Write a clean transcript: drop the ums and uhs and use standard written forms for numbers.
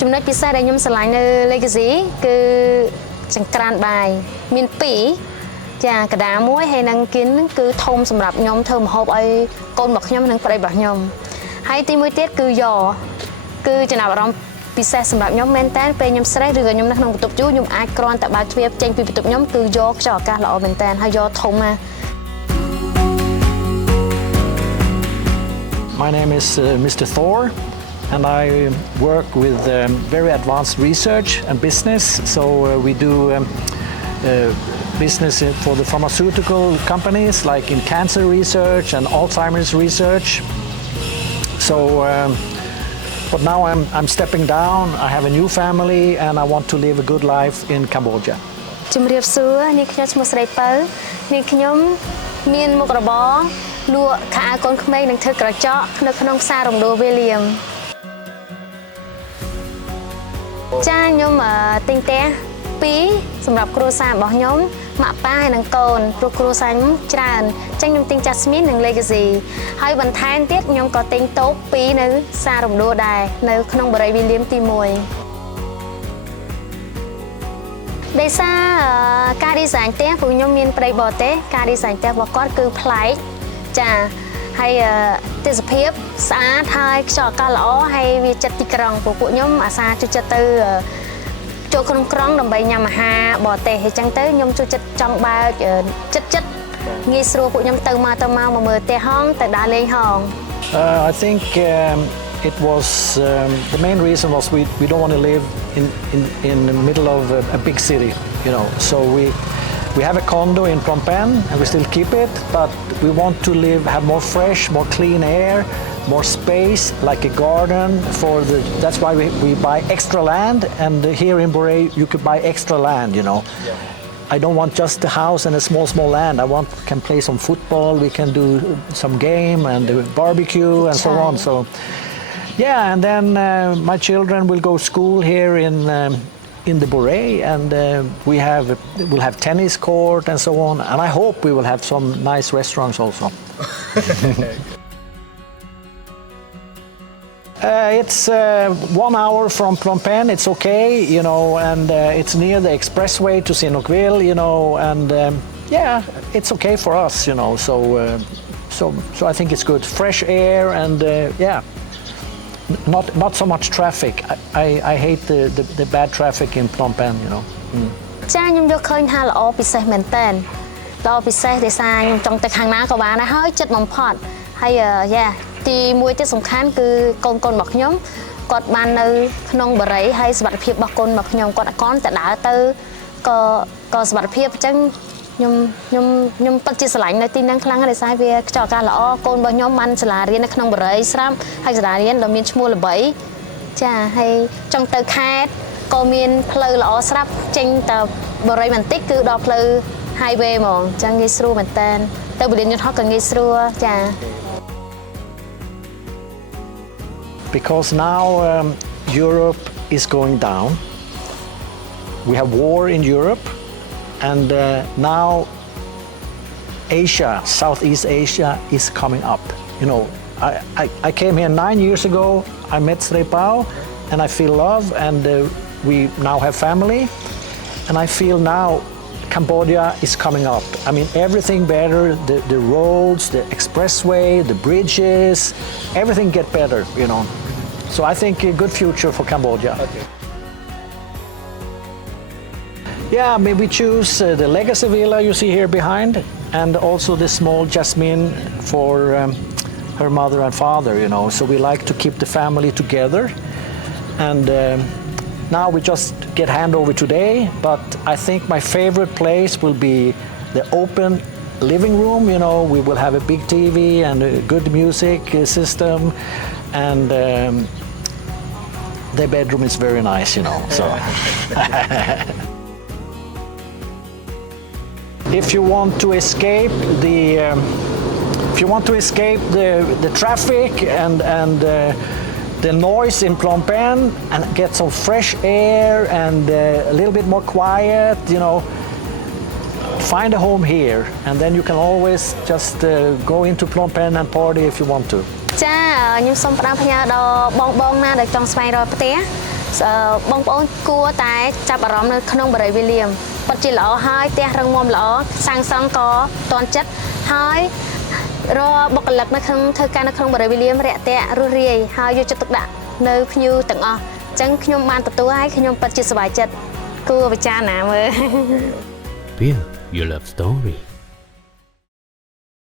ចំណុចពិសេសដែលខ្ញុំស្រឡាញ់នៅ Legacy គឺចង្ក្រានបាយមាន2ចាកដាមួយហើយនឹងគៀនគឺធំសម្រាប់ខ្ញុំធ្វើម្ហូបឲ្យកូនរបស់ខ្ញុំនិងប្តីរបស់ខ្ញុំហើយទីមួយទៀតគឺគឺចំណាប់អារម្មណ៍ពិសេសសម្រាប់ខ្ញុំមែនតើពេលខ្ញុំ stress ឬក៏ខ្ញុំនៅក្នុងបន្ទប់យូរខ្ញុំអាចគ្រាន់តែបើកទ្វារចេញពីបន្ទប់ខ្ញុំគឺយកខ្យល់អាកាសល្អមែនតើហើយយកធំណា My name is Mr. Thor, and I work with very advanced research and business. So we do business for the pharmaceutical companies, like in cancer research and Alzheimer's research. So, but now I'm stepping down. I have a new family, and I want to live a good life in Cambodia. ជំរាបសួរនេះខ្ញុំឈ្មោះស្រីពៅនេះខ្ញុំមានមុខរបរលក់ខោអាវកូនក្មេងនិងធ្វើក្រចកនៅក្នុងផ្សាររំដួលវេលាមចាខ្ញុំទិញផ្ទះ2សម្រាប់គ្រួសាររបស់ខ្ញុំម៉ាក់ប៉ាហើយនិងកូនព្រោះគ្រួសារខ្ញុំច្រើនអញ្ចឹងខ្ញុំទិញ Jasmine និង Legacy ហើយបន្ថែមទៀតខ្ញុំក៏ទិញតូប2នៅផ្សាររំដួលដែរនៅក្នុងបរិយាវេលាមទី1ដោយសារការ design ផ្ទះពួកខ្ញុំមានប្តីបរទេសការ design ផ្ទះរបស់គាត់គឺប្លែកចាហើយទេសភាពស្អាតហើយខ្យល់អាកាសល្អហើយវាចិត្តទីក្រុងពួកខ្ញុំអាសាជួយចិត្តទៅចូលក្នុងក្រុងដើម្បីញ៉ាំអាហារបរទេសហើយចឹងទៅខ្ញុំជួយចិត្តចង់បើកចិត្តងាយស្រួលពួកខ្ញុំទៅមកមកមើលផ្ទះហងទៅដើរលេងហង I think it was the main reason was we don't want to live in the middle of a big city, you know. So we have a condo in Phnom Penh and we still keep it, but we want to have more fresh, more clean air, more space, like a garden that's why we buy extra land, and here in Boré you could buy extra land, you know. Yeah. I don't want just the house and a small land. I want we can play some football, we can do some game and barbecue and so on. So yeah, and then my children will go school here in the Boré, and we'll have tennis court and so on, and I hope we will have some nice restaurants also. It's 1 hour from Phnom Penh. It's okay, you know, and it's near the expressway to Sihanoukville, you know, and yeah, it's okay for us, you know. So I think it's good, fresh air, and yeah. Not so much traffic. I hate the bad traffic in Phnom Penh, you know. ចាខ្ញុំយកឃើញថាល្អពិសេសមែនតើល្អពិសេសដោយសារខ្ញុំចង់ទៅខាងណាក៏បានដែរហើយចិត្តបំផុតហើយយ៉ាទីមួយទៀតសំខាន់គឺកូនរបស់ខ្ញុំគាត់បាននៅក្នុងបរិយាហើយសុខភាពរបស់កូនរបស់ខ្ញុំគាត់អត់គាត់ទៅដើរទៅក៏សុខភាពអញ្ចឹងខ្ញុំពិតជាស្រឡាញ់នៅទីហ្នឹងខ្លាំងដោយសារវាខ្យល់អាកាសល្អកូនរបស់ខ្ញុំបានសាលារៀននៅក្នុងបរិយាស្រាប់ហើយសាលារៀនដ៏មានឈ្មោះល្បីចាហើយចង់ទៅខេត្តក៏មានផ្លូវល្អស្រាប់ចេញទៅបរិយាបន្តិចគឺដល់ផ្លូវ highway ហ្មងអញ្ចឹងងាយស្រួលមែនតើទៅបរិញ្ញាបត្រហោះក៏ងាយស្រួលចា Because now Europe is going down. We have war in Europe. And now Asia, Southeast Asia is coming up. You know, I came here 9 years ago. I met Srey Pao and I feel love, and we now have family. And I feel now Cambodia is coming up. I mean, everything better, the roads, the expressway, the bridges, everything get better, you know. So I think a good future for Cambodia. Okay. Yeah, maybe choose the Legacy Villa you see here behind, and also the small Jasmine for her mother and father, you know. So we like to keep the family together. And now we just get handover today, but I think my favorite place will be the open living room, you know. We will have a big TV and a good music system, and the bedroom is very nice, you know. So. If you want to escape the traffic and the noise in Phnom Penh and get some fresh air and a little bit more quiet, you know, find a home here, and then you can always just go into Phnom Penh and party if you want to. ចាខ្ញុំសូមផ្ដល់ផ្ញើដល់បងណាដែលចង់ស្វែងរកផ្ទះ បងប្អូនគួរតែចាប់អារម្មណ៍នៅក្នុងបរិយាវិលៀមពិតជាល្អហើយផ្ទះរឹងមាំល្អសាងសង់ក៏តន់ចិត្តហើយរកបុគ្គលិកនៅក្នុងធ្វើការនៅក្នុងបរិយាវិលៀមរាក់ទាក់រស់រាយហើយយកចិត្តទុកដាក់នៅភ្ញៀវទាំងអស់អញ្ចឹងខ្ញុំបានទទួលហើយខ្ញុំពិតជាសប្បាយចិត្តគួរពិចារណាមើល Build your love story